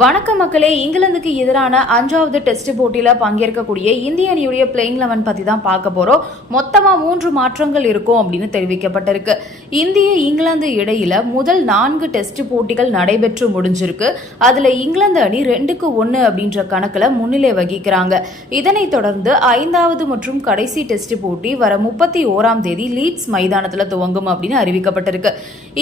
வணக்க மக்களே இங்கிலாந்துக்கு எதிரான அஞ்சாவது டெஸ்ட் போட்டியில பங்கேற்கக்கூடிய இந்திய அணியுடைய பிளேயிங் லெவன் பத்தி தான் பார்க்க போறோம். மொத்தமா மூன்று மாற்றங்கள் இருக்கும் அப்படின்னு தெரிவிக்கப்பட்டிருக்கு. இந்திய இங்கிலாந்து இடையில முதல் நான்கு டெஸ்ட் போட்டிகள் நடைபெற்று முடிஞ்சிருக்கு. அதுல இங்கிலாந்து அணி ரெண்டுக்கு ஒன்னு அப்படின்ற கணக்குல முன்னிலை வகிக்கிறாங்க. இதனைத் தொடர்ந்து ஐந்தாவது மற்றும் கடைசி டெஸ்ட் போட்டி வர முப்பத்தி ஓராம் தேதி லீட்ஸ் மைதானத்துல துவங்கும் அப்படின்னு அறிவிக்கப்பட்டிருக்கு.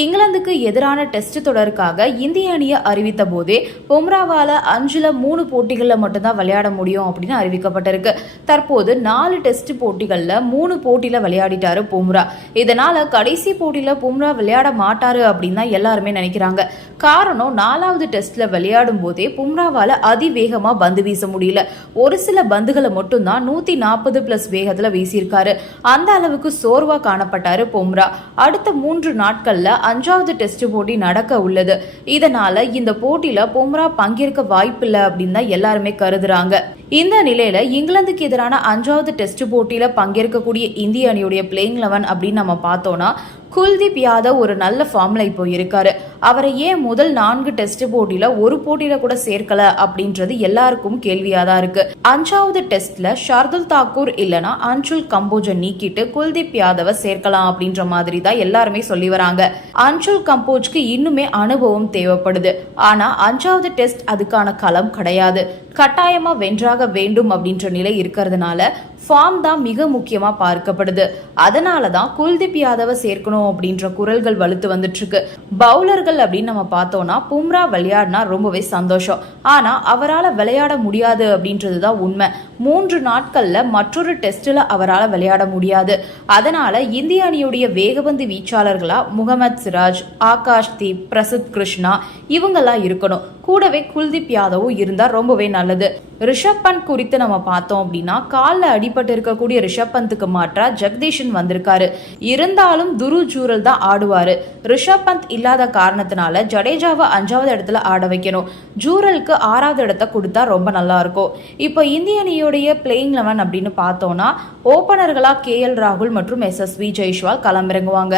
இங்கிலாந்துக்கு எதிரான டெஸ்ட் தொடருக்காக இந்திய அணியை அறிவித்த போதே பும்ராவால் அஞ்சில் மூணு போட்டிகளில் மட்டும்தான் விளையாட முடியும் அப்படின்னு அறிவிக்கப்பட்டிருக்கு. தற்போது நாலு டெஸ்ட் போட்டிகளில் மூணு போட்டியில் விளையாடிட்டாரு பும்ரா. இதனால் கடைசி போட்டியில் பும்ரா விளையாட மாட்டாரு அப்படின்னு தான் எல்லாருமே நினைக்கிறாங்க. காரணம் நாலாவது டெஸ்ட்ல விளையாடும் போதே பும்ராவால அதிவேகமா பந்து வீச முடியல. ஒரு சில பந்துகளை மட்டும்தான் நூத்தி நாற்பது பிளஸ் வேகத்துல வீசியிருக்காரு. அந்த அளவுக்கு சோர்வா காணப்பட்டாரு பும்ரா. அடுத்த மூன்று நாட்கள்ல அஞ்சாவது டெஸ்ட் போட்டி நடக்க உள்ளது. இதனால இந்த போட்டியில பும்ரா பங்கேற்க வாய்ப்பில்லை அப்படின்னு தான் எல்லாருமே கருதுறாங்க. இந்த நிலையில இங்கிலாந்துக்கு எதிரான அஞ்சாவது டெஸ்ட் போட்டியில பங்கேற்கக்கூடிய இந்திய அணியுடைய பிளேயிங் லெவன் அப்படின்னு நம்ம பார்த்தோம்னா குல்தீப் யாதவ் ஒரு நல்ல ஃபார்ம்ல இப்போ இருக்காரு. அவரை ஏன் முதல் நான்கு டெஸ்ட் போட்டியில ஒரு போட்டியில கூட சேர்க்கல அப்படின்றது எல்லாருக்கும் கேள்வியா தான் இருக்கு. அஞ்சாவது டெஸ்ட்ல ஷார்துல் தாக்கூர் இல்லனா அன்சுல் கம்போஜை நீக்கிட்டு குல்தீப் யாதவை சேர்க்கலாம் அப்படின்ற மாதிரி தான் எல்லாருமே சொல்லி வராங்க. அன்சுல் கம்போஜ்க்கு இன்னுமே அனுபவம் தேவைப்படுது. ஆனா அஞ்சாவது டெஸ்ட் அதுக்கான களம் கிடையாது. கட்டாயமா வென்றாக வேண்டும் அப்படின்ற நிலை இருக்கிறதுனால ஃபார்ம் தான் மிக முக்கியமா பார்க்கப்படுது. அதனால தான் குல்தீப் யாதவை சேர்க்கணும் அப்படின்ற குரல்கள் வலுத்து வந்துட்டு இருக்கு பவுலர்கள் அப்படின்னு நம்ம பார்த்தோம்னா பும்ரா விளையாடினா ரொம்பவே சந்தோஷம். ஆனா அவரால் விளையாட முடியாது அப்படின்றது தான் உண்மை. மூன்று நாட்கள்ல மற்றொரு டெஸ்ட்ல அவரால் விளையாட முடியாது. அதனால இந்திய அணியுடைய வேகபந்து வீச்சாளர்களா முகமது சிராஜ் ஆகாஷ் தீப் பிரசித் கிருஷ்ணா இவங்கெல்லாம் இருக்கணும். கூடவே குல்தீப் யாதவும் இருந்தா ரொம்பவே நல்லது. ரிஷப் பந்த் குறித்து நம்ம பார்த்தோம் அப்படின்னா காலில் அடிபட்டு இருக்கக்கூடிய ரிஷப் பந்துக்கு மாற்றா ஜெகதீஷன் வந்திருக்காரு. இருந்தாலும் துரு ஜூரல் தான் ஆடுவாரு. ரிஷப் பந்த் இல்லாத காரணத்தினால ஜடேஜாவை அஞ்சாவது இடத்துல ஆட வைக்கணும். ஜூரலுக்கு ஆறாவது இடத்த கொடுத்தா ரொம்ப நல்லா இருக்கும். இப்போ இந்திய அணியுடைய பிளேயிங் லெவன் அப்படின்னு பார்த்தோம்னா ஓபனர்களா கே எல் ராகுல் மற்றும் எஸ் எஸ் வி ஜெய்ஷ்வால் களமிறங்குவாங்க.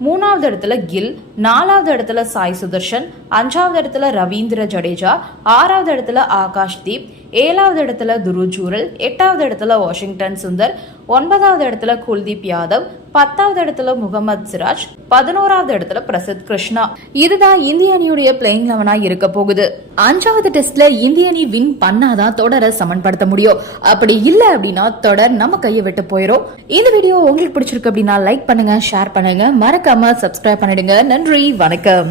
மூணாவது இடத்துல கில் நாலாவது இடத்துல சாய் சுதர்ஷன் அஞ்சாவது இடத்துல ரவீந்திர ஜடேஜா ஆறாவது இடத்துல ஆகாஷ் தீப் ஏழாவது இடத்துல துருஜூரல் எட்டாவது இடத்துல வாஷிங்டன் சுந்தர் ஒன்பதாவது இடத்துல குல்தீப் யாதவ் பத்தாவது இடத்துல முகமது சிராஜ் பதினோராவது இடத்துல பிரசித் கிருஷ்ணா. இதுதான் இந்திய அணியுடைய பிளேயிங் லெவனா இருக்க போகுது. அஞ்சாவது டெஸ்ட்ல இந்திய அணி வின் பண்ணாதான் தொடரை சமன்படுத்த முடியும். அப்படி இல்ல அப்படின்னா தொடர் நம்ம கையை விட்டு போயிடும் இந்த வீடியோ உங்களுக்கு பிடிச்சிருக்கு அப்படின்னா லைக் பண்ணுங்க ஷேர் பண்ணுங்க. மறக்காம சப்ஸ்கிரைப் பண்ணிடுங்க. நன்றி வணக்கம்.